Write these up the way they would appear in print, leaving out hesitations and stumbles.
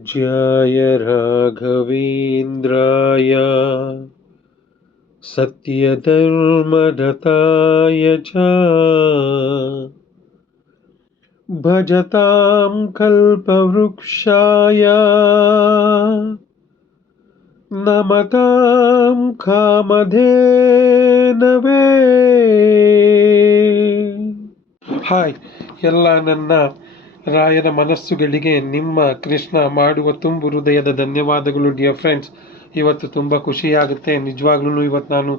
पूज्याय राघवेन्द्राय सत्यधर्मरताय च भजतां कल्पवृक्षाय नमतां कामधेनवे। ಹಾಯ್ ಎಲ್ಲ ನನ್ನ ರಾಯರ ಮನಸ್ಸುಗಳಿಗೆ ನಿಮ್ಮ ಕೃಷ್ಣ ಮಾಡುವ ತುಂಬು ಹೃದಯದ ಧನ್ಯವಾದಗಳು ಡಿಯರ್ ಫ್ರೆಂಡ್ಸ್. ಇವತ್ತು ತುಂಬ ಖುಷಿಯಾಗುತ್ತೆ ನಿಜವಾಗ್ಲೂ. ಇವತ್ತು ನಾನು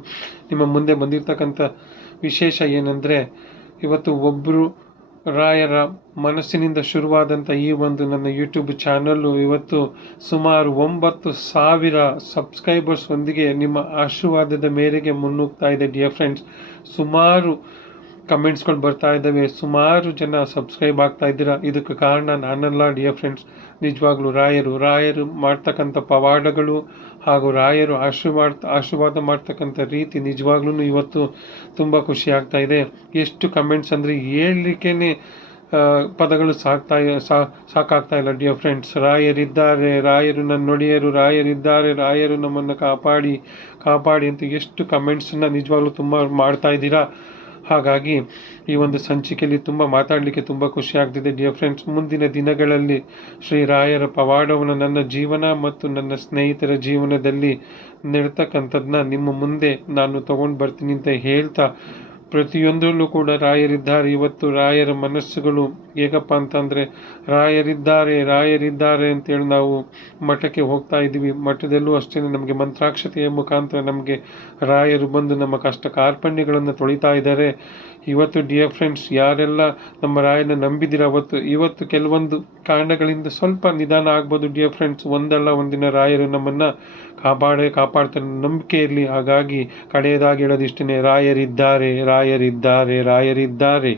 ನಿಮ್ಮ ಮುಂದೆ ಬಂದಿರತಕ್ಕಂಥ ವಿಶೇಷ ಏನಂದರೆ, ಇವತ್ತು ಒಬ್ಬರು ರಾಯರ ಮನಸ್ಸಿನಿಂದ ಶುರುವಾದಂಥ ಈ ಒಂದು ನನ್ನ ಯೂಟ್ಯೂಬ್ ಚಾನಲ್ಲು ಇವತ್ತು ಸುಮಾರು 9,000 ಸಬ್ಸ್ಕ್ರೈಬರ್ಸ್ ಒಂದಿಗೆ ನಿಮ್ಮ ಆಶೀರ್ವಾದದ ಮೇರೆಗೆ ಮುನ್ನುಗ್ತಾ ಇದೆ ಡಿಯರ್ ಫ್ರೆಂಡ್ಸ್. ಸುಮಾರು ಕಮೆಂಟ್ಸ್ಗಳು ಬರ್ತಾ ಇದ್ದಾವೆ, ಸುಮಾರು ಜನ ಸಬ್ಸ್ಕ್ರೈಬ್ ಆಗ್ತಾ ಇದ್ದೀರಾ. ಇದಕ್ಕೆ ಕಾರಣ ನಾನಲ್ಲ ಡಿಯರ್ ಫ್ರೆಂಡ್ಸ್, ನಿಜವಾಗ್ಲೂ ರಾಯರು ಮಾಡ್ತಕ್ಕಂಥ ಪವಾಡಗಳು ಹಾಗೂ ರಾಯರು ಆಶೀರ್ವಾದ ಮಾಡ್ತಕ್ಕಂಥ ರೀತಿ ನಿಜವಾಗ್ಲೂ ಇವತ್ತು ತುಂಬ ಖುಷಿ ಆಗ್ತಾ ಇದೆ. ಎಷ್ಟು ಕಮೆಂಟ್ಸ್ ಅಂದರೆ ಹೇಳಲಿಕ್ಕೇ ಪದಗಳು ಸಾಕಾಗ್ತಾ ಇಲ್ಲ ಡಿಯರ್ ಫ್ರೆಂಡ್ಸ್. ರಾಯರಿದ್ದಾರೆ, ರಾಯರು ನನ್ನ ನೊಡೆಯರು, ರಾಯರಿದ್ದಾರೆ, ರಾಯರು ನಮ್ಮನ್ನು ಕಾಪಾಡಿ ಅಂತ ಎಷ್ಟು ಕಮೆಂಟ್ಸನ್ನು ನಿಜವಾಗ್ಲೂ ತುಂಬ ಮಾಡ್ತಾ ಇದ್ದೀರಾ. ಹಾಗಾಗಿ ಈ ಒಂದು ಸಂಚಿಕೆಯಲ್ಲಿ ತುಂಬ ಮಾತಾಡಲಿಕ್ಕೆ ತುಂಬ ಖುಷಿ ಆಗ್ತಿದೆ ಡಿಯರ್ ಫ್ರೆಂಡ್ಸ್. ಮುಂದಿನ ದಿನಗಳಲ್ಲಿ ಶ್ರೀ ರಾಯರ ಪವಾಡವನ್ನು ನನ್ನ ಜೀವನ ಮತ್ತು ನನ್ನ ಸ್ನೇಹಿತರ ಜೀವನದಲ್ಲಿ ನೆಡ್ತಕ್ಕಂಥದ್ದನ್ನ ನಿಮ್ಮ ಮುಂದೆ ನಾನು ತಗೊಂಡು ಬರ್ತೀನಿ ಅಂತ ಹೇಳ್ತಾ, ಪ್ರತಿಯೊಂದರಲ್ಲೂ ಕೂಡ ರಾಯರಿದ್ದಾರೆ. ಇವತ್ತು ರಾಯರ ಮನಸ್ಸುಗಳು ಹೇಗಪ್ಪ ಅಂತಂದರೆ, ರಾಯರಿದ್ದಾರೆ ಅಂತೇಳಿ ನಾವು ಮಠಕ್ಕೆ ಹೋಗ್ತಾ ಇದ್ದೀವಿ. ಮಠದಲ್ಲೂ ಅಷ್ಟೇ ನಮಗೆ ಮಂತ್ರಾಕ್ಷತೆಯ ಮುಖಾಂತರ ನಮಗೆ ರಾಯರು ಬಂದು ನಮ್ಮ ಕಷ್ಟ ಕಾರ್ಪಣ್ಯಗಳನ್ನು ತೊಳಿತಾ ಇದ್ದಾರೆ. ಇವತ್ತು ಡಿಯರ್ ಫ್ರೆಂಡ್ಸ್, ಯಾರೆಲ್ಲ ನಮ್ಮ ರಾಯನ ನಂಬಿದಿರ ಇವತ್ತು ಕೆಲವೊಂದು ಕಾರಣಗಳಿಂದ ಸ್ವಲ್ಪ ನಿಧಾನ ಆಗ್ಬೋದು ಡಿಯರ್ ಫ್ರೆಂಡ್ಸ್. ಒಂದಲ್ಲ ಒಂದಿನ ರಾಯರು ನಮ್ಮನ್ನು ಕಾಪಾಡ್ತಾರೆ, ನಂಬಿಕೆ ಇರಲಿ. ಹಾಗಾಗಿ ಕಡೆಯದಾಗಿ ಹೇಳೋದಿಷ್ಟೇ, ರಾಯರಿದ್ದಾರೆ.